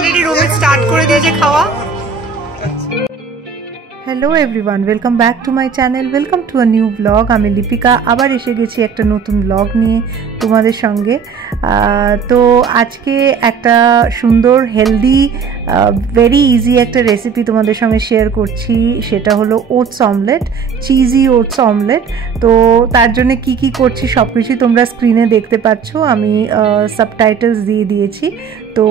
Already রোমিত start করে দিয়েছে খাওয়া। Hello everyone, welcome back to my channel, welcome to a new blog. আমি লিপিকা আবার এসে গেছি একটা নতুন ব্লগ নিয়ে তোমাদের সঙ্গে। তো আজকে একটা সুন্দর হেলদি ভেরি ইজি একটা রেসিপি তোমাদের সঙ্গে শেয়ার করছি, সেটা হলো oats omelette, cheesy oats omelette. তো তার জন্য কি কি করছি সব কিছুই তোমরা স্ক্রিনে দেখতে পাচ্ছ, আমি সাবটাইটেলস দিয়ে দিয়েছি। তো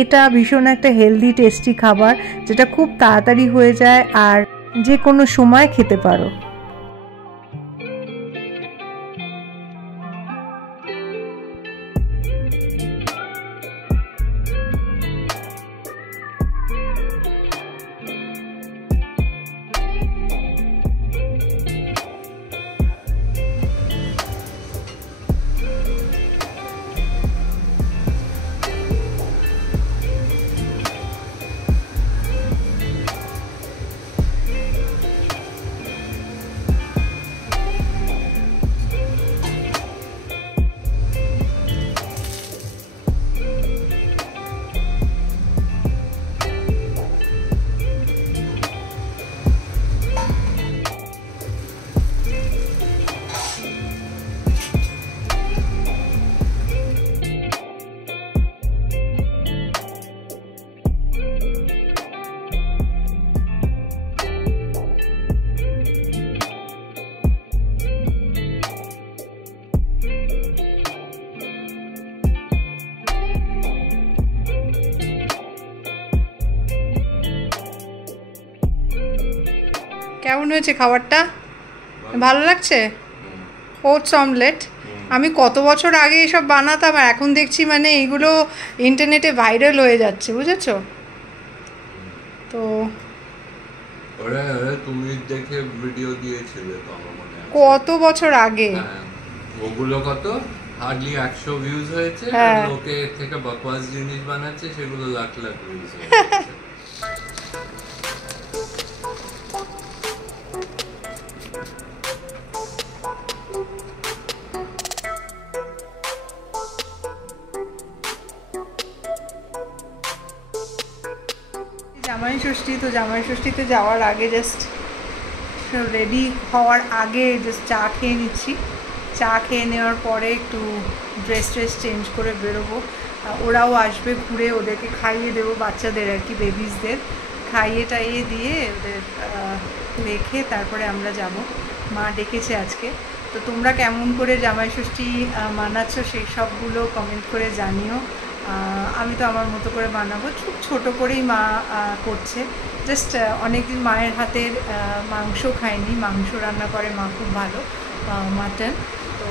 এটা ভীষণ একটা হেলদি টেস্টি খাবার, যেটা খুব তাড়াতাড়ি হয়ে যায় আর যে কোনো সময় খেতে পারো। কেমন হয়েছে খাবারটা? ভালো লাগছে? ওটস অমলেট আমি কত বছর আগে এসব বানাতাম, আর এখন দেখছি মানে এইগুলো ইন্টারনেটে ভাইরাল হয়ে যাচ্ছে, বুঝেছো? তো তুমি দেখে ভিডিও দিয়েছিলে তো আমার মনে আছে কত বছর আগে, ওগুলো কত হার্ডলি 100 ভিউজ হয়েছে, আর লোকে থেকে বকওয়াস জিনিস বানাচ্ছে সেগুলো লাখ লাখ ভিউজ হয়েছে। জামাই ষষ্ঠী, তো জামাই ষষ্ঠীতে যাওয়ার আগে জাস্ট রেডি হওয়ার আগে জাস্ট চা খেয়ে নিচ্ছি। চা খেয়ে নেওয়ার পরে একটু ড্রেস চেঞ্জ করে বেরোবো। ওরাও আসবে ঘুরে, ওদেরকে খাইয়ে দেবো, বাচ্চাদের আর কি, বেবিসদের খাইয়ে টাইয়ে দিয়ে ওদের রেখে তারপরে আমরা যাব। মা ডেকেছে আজকে। তো তোমরা কেমন করে জামাই ষষ্ঠী মানাচ্ছ সেই সবগুলো কমেন্ট করে জানিও। আমি তো আমার মতো করে বানাবো, খুব ছোটো করেই মা করছে। জাস্ট অনেকদিন মায়ের হাতের মাংস খাইনি, মাংস রান্না করে মা খুব ভালো, মাটন। তো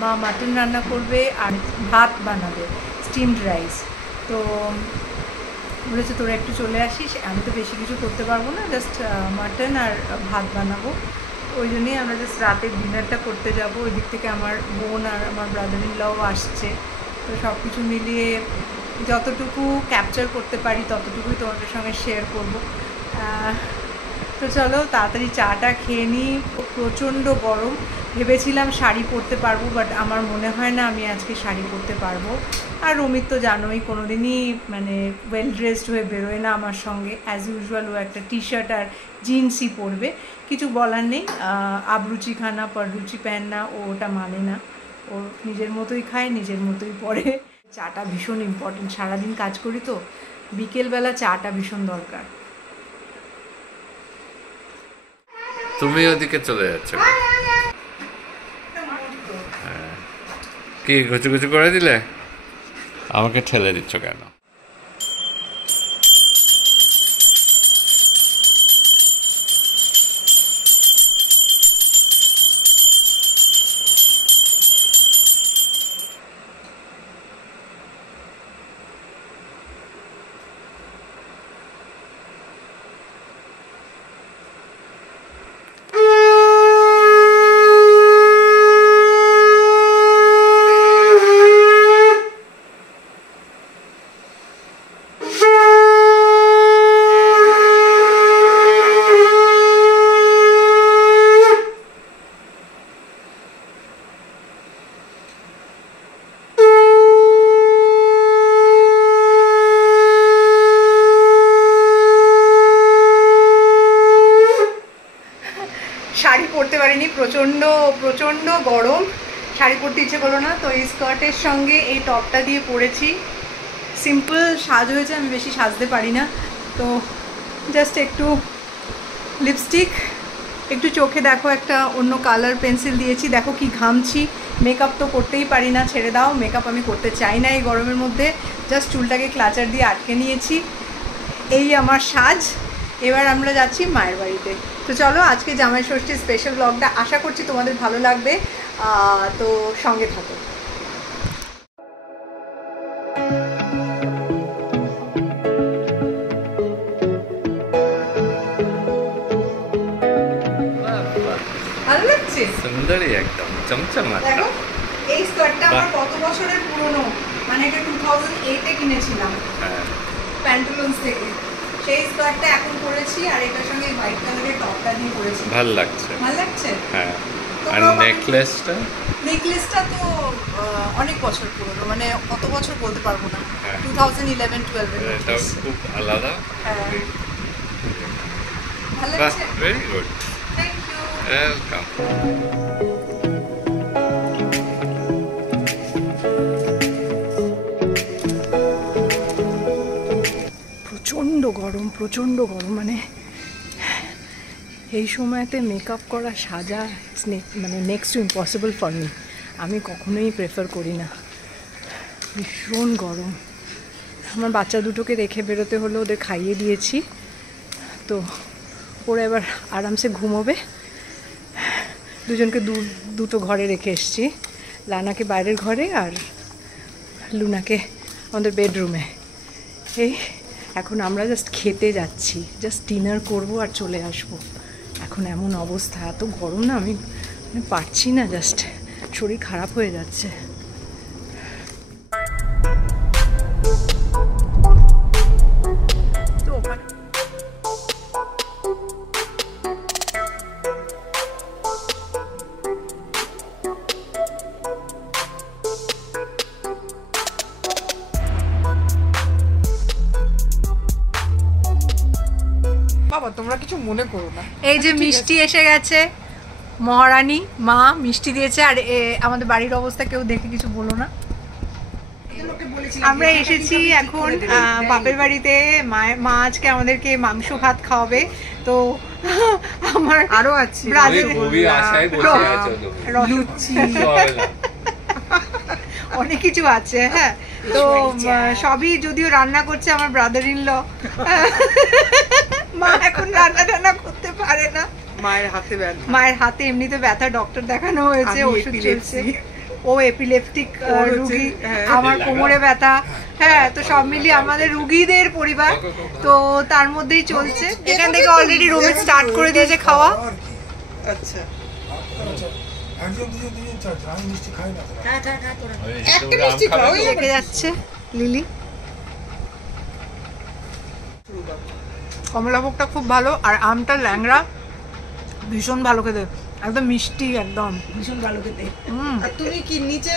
মা মাটন রান্না করবে আর ভাত বানাবে, স্টিমড রাইস। তো বলেছে তোরা একটু চলে আসিস, আমি তো বেশি কিছু করতে পারবো না, জাস্ট মাটন আর ভাত বানাবো। ওই জন্যই আমরা জাস্ট রাতের ডিনারটা করতে যাব। ওই দিক থেকে আমার বোন আর আমার ব্রাদার ইন লও আসছে। তো সব কিছু মিলিয়ে যতটুকু ক্যাপচার করতে পারি ততটুকুই তোমাদের সঙ্গে শেয়ার করব। তো চলো তাড়াতাড়ি চাটা খেয়ে নিই। প্রচণ্ড গরম, ভেবেছিলাম শাড়ি পরতে পারবো, বাট আমার মনে হয় না আমি আজকে শাড়ি পরতে পারবো। আর রমিত তো জানোই কোনো দিনই মানে ওয়েল ড্রেসড হয়ে বেরোয় না আমার সঙ্গে, অ্যাজ ইউজুয়াল ও একটা টি শার্ট আর জিন্সই পরবে, কিছু বলার নেই। আবরুচি খানা পর রুচি পেন না, ও ওটা মানে না, ও নিজের মতোই খায়, নিজের মতোই পরে। চাটা ভীষণ ইম্পর্টেন্ট, সারাদিন কাজ করি তো বিকেলবেলা চাটা ভীষণ দরকার। তুমি ওদিকে চলে যাচ্ছ, কি ঘুচু ঘুচু করে দিলে? আমাকে ঠেলে দিচ্ছ কেন? পারিনি, প্রচণ্ড প্রচণ্ড গরম, শাড়ি পরতে ইচ্ছে করলো না। তো এই স্কার্টের সঙ্গে এই টপটা দিয়ে পরেছি, সিম্পল সাজ হয়েছে, আমি বেশি সাজতে পারি না। তো জাস্ট একটু লিপস্টিক, একটু চোখে দেখো একটা অন্য কালার পেন্সিল দিয়েছি, দেখো কি ঘামছি। মেকআপ তো করতেই পারি না, ছেড়ে দাও, মেকআপ আমি করতে চাই না এই গরমের মধ্যে। জাস্ট চুলটাকে ক্লাচার দিয়ে আটকে নিয়েছি, এই আমার সাজ। এবার আমরা যাচ্ছি মায়ের বাড়িতে। তো চলো, আজকে জামাই ষষ্ঠীর স্পেশাল ব্লগটা আশা করছি তোমাদের ভালো লাগবে, তো সঙ্গে থাকো। ভালো লাগছে, সুন্দরই একদম চমচমাট। দেখো এই স্কার্টটা আমার কত বছরের পুরনো, মানে এটা 2008-এ কিনেছিলাম প্যান্টালুন্স থেকে। সেই স্কার্টটা এখন পরেছি, আর এটার সঙ্গে হোয়াইট কালারের টপটা দিয়ে পরেছি। ভালো লাগছে, ভালো লাগছে। হ্যাঁ। আর নেকলেসটা তো অনেক বছর পুরনো, মানে কত বছর বলতে পারবো না, 2011-12 এর। এটা খুব আলাদা। হ্যাঁ, ভালো বাহ, লাগছে। Very good, thank you. Welcome. প্রচণ্ড গরম, প্রচণ্ড গরম, মানে এই সময়তে মেকআপ করা, সাজা, মানে next to impossible for me. আমি কখনোই প্রেফার করি না, ভীষণ গরম। আমার বাচ্চা দুটোকে রেখে বেরোতে হলো, ওদের খাইয়ে দিয়েছি, তো ওরা এবার আরামসে ঘুমোবে। দুজনকে দুটো ঘরে রেখে এসেছি, লানাকে বাইরের ঘরে আর লুনাকে আমাদের বেডরুমে। এই এখন আমরা জাস্ট খেতে যাচ্ছি, জাস্ট ডিনার করবো আর চলে আসবো। এখন এমন অবস্থা, এত গরম না, আমি পারছি না, জাস্ট শরীর খারাপ হয়ে যাচ্ছে। তো বাবা তোমরা কিছু মনে করো না। এই যে মিষ্টি এসে গেছে, মহারানী মা মিষ্টি দিয়েছে। আর আমাদের বাড়ির অবস্থা কেউ দেখে কিছু বলো না। আমরা এসেছি এখন বাপের বাড়িতে। মা আজকে আমাদেরকে মাংস ভাত খাওয়াবে। তো আমার আরো আছে লুচি, অনেক কিছু আছে। হ্যাঁ, তো সবই যদিও রান্না করছে আমার ব্রাদার ইন ল। মা এখন রান্না টান্না করতে পারে না, মায়ের হাতে এমনিতে ব্যথা, ডক্টর দেখানো হয়েছে, ওষুধ চলছে। ও এপিলেপটিক রুগী, আমার কোমরে ব্যথা। হ্যাঁ, তো সব মিলিয়ে আমাদের রুগীদের পরিবার, তো তার মধ্যেই চলছে। এখান থেকে অলরেডি রোমিত স্টার্ট করে দিয়েছে খাওয়া। আচ্ছা, রেখে যাচ্ছে লিলি। কমলাভোগটা খুব ভালো, আর আমটা ল্যাংড়া, ভীষণ ভালো খেতে, একদম মিষ্টি, একদম ভীষণ ভালো খেতে। আর তুমি কি নিচে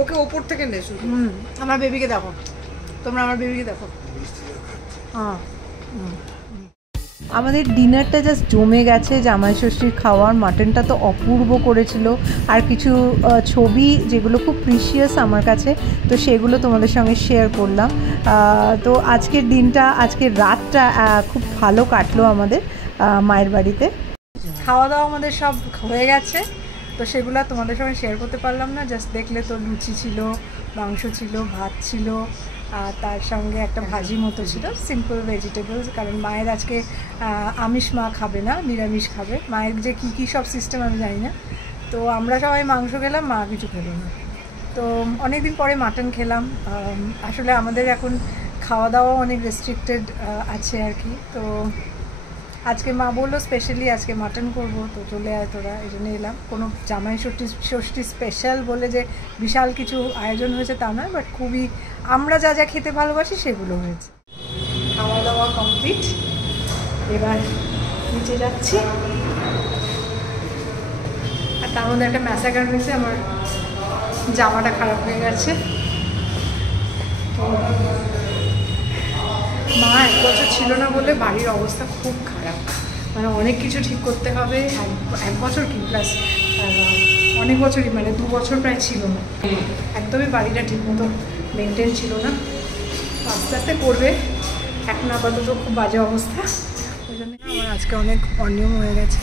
ওকে ওপর থেকে নে শুধু? আমার বেবিকে দেখো, তোমরা আমার বেবিকে দেখো। হ্যাঁ, আমাদের ডিনারটা জাস্ট জমে গেছে। জামাই ষষ্ঠীর খাওয়ার মাটনটা তো অপূর্ব করেছিল, আর কিছু ছবি যেগুলো খুব প্রিশিয়াস আমার কাছে, তো সেগুলো তোমাদের সঙ্গে শেয়ার করলাম। তো আজকের দিনটা, আজকের রাতটা খুব ভালো কাটলো আমাদের মায়ের বাড়িতে। খাওয়া দাওয়া আমাদের সব হয়ে গেছে, তো সেগুলো তোমাদের সঙ্গে শেয়ার করতে পারলাম না। জাস্ট দেখলে তো লুচি ছিল, মাংস ছিল, ভাত ছিল, আর তার সঙ্গে একটা ভাজি মতো ছিল, সিম্পল ভেজিটেবলস। কারণ মায়ের আজকে আমিষ মা খাবে না, নিরামিষ খাবে। মায়ের যে কী কী সব সিস্টেম আমি জানি না। তো আমরা সবাই মাংস খেলাম, মা কিছু খেলো না। তো অনেক দিন পরে মাটন খেলাম। আসলে আমাদের এখন খাওয়া দাওয়া অনেক রেস্ট্রিক্টেড আছে আর কি। তো আজকে মা বললো স্পেশালি আজকে মাটন করবো, তো চলে আয় তোরা, এই জন্য এলাম। কোনো জামাই ষষ্ঠী স্পেশাল বলে যে বিশাল কিছু আয়োজন হয়েছে তা নয়, বাট খুবই আমরা যা যা খেতে ভালোবাসি সেগুলো হয়েছে। খাওয়া দাওয়া কমপ্লিট, এবার নিচে যাচ্ছি। আর তার মধ্যে একটা ম্যাসাকার হয়েছে, আমার জামাটা খারাপ হয়ে গেছে। তো মা 1 বছর ছিল না বলে বাড়ির অবস্থা খুব খারাপ, মানে অনেক কিছু ঠিক করতে হবে। এক বছর কি প্লাস অনেক বছরই, মানে 2 বছর প্রায় ছিল না, একদমই বাড়িটা ঠিকমতো মেনটেন ছিল না। আস্তে আস্তে করবে, এখন আপাতত খুব বাজে অবস্থা, ওই জন্য আমার আজকে অনেক অনিয়ম হয়ে গেছে।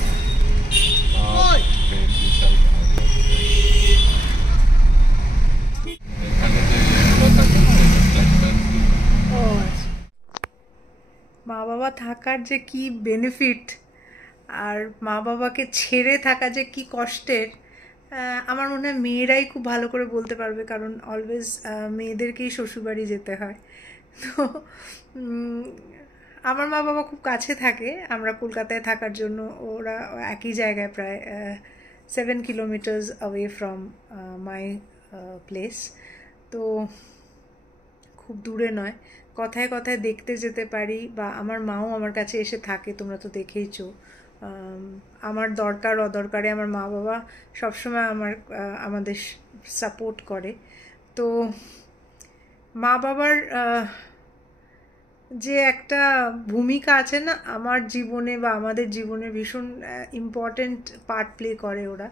মা বাবা থাকার যে কি বেনিফিট আর মা বাবাকে ছেড়ে থাকা যে কি কষ্টের, আমার মনে হয় মেয়েরাই খুব ভালো করে বলতে পারবে, কারণ অলওয়েজ মেয়েদেরকেই শ্বশুরবাড়ি যেতে হয়। তো আমার মা বাবা খুব কাছে থাকে, আমরা কলকাতায় থাকার জন্য ওরা একই জায়গায়, প্রায় 7 kilometres away from my place, তো খুব দূরে নয়, কথায় কথায় দেখতে যেতে পারি, বা আমার মাও আমার কাছে এসে থাকে, তোমরা তো দেখেইছো। আমার দরকার অদরকারে আমার মা বাবা সবসময় আমাদের সাপোর্ট করে। তো মা বাবার যে একটা ভূমিকা আছে না আমার জীবনে বা আমাদের জীবনে, ভীষণ ইম্পর্টেন্ট পার্ট প্লে করে ওরা।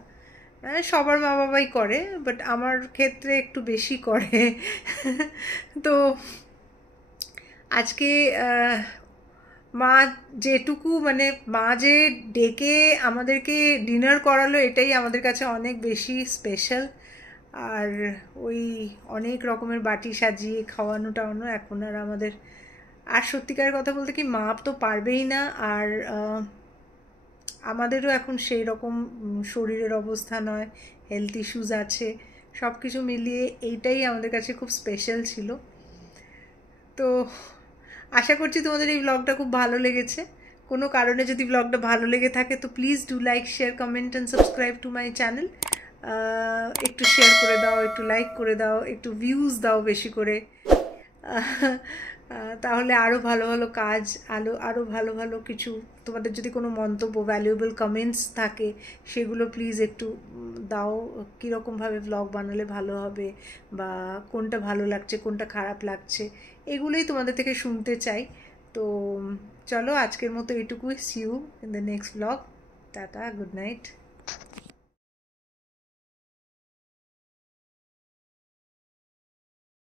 সবার মা বাবাই করে, বাট আমার ক্ষেত্রে একটু বেশি করে। তো আজকে মা যেটুকু, মানে মা যে ডেকে আমাদেরকে ডিনার করালো, এটাই আমাদের কাছে অনেক বেশি স্পেশাল। আর ওই অনেক রকমের বাটি সাজিয়ে খাওয়ানো টাওয়ানো এখন আর আমাদের, আর সত্যিকারের কথা বলতে কি মা তো পারবেই না, আর আমাদেরও এখন সেই রকম শরীরের অবস্থা নয়, হেলথ ইস্যুস আছে, সব কিছু মিলিয়ে এইটাই আমাদের কাছে খুব স্পেশাল ছিল। তো আশা করছি তোমাদের এই ব্লগটা খুব ভালো লেগেছে। কোনো কারণে যদি ব্লগটা ভালো লেগে থাকে তো please do like, share, comment and subscribe to my channel. একটু শেয়ার করে দাও, একটু লাইক করে দাও, একটু ভিউজ দাও বেশি করে, তাহলে আরও ভালো ভালো কাজ, আরও ভালো ভালো কিছু, তোমাদের যদি কোনো মন্তব্য, ভ্যালুয়েবল কমেন্টস থাকে সেগুলো প্লিজ একটু দাও, কীরকমভাবে ব্লগ বানালে ভালো হবে, বা কোনটা ভালো লাগছে কোনটা খারাপ লাগছে, এগুলোই তোমাদের থেকে শুনতে চাই। তো চলো আজকের মতো এটুকুই, see you in the next blog, tata, good night.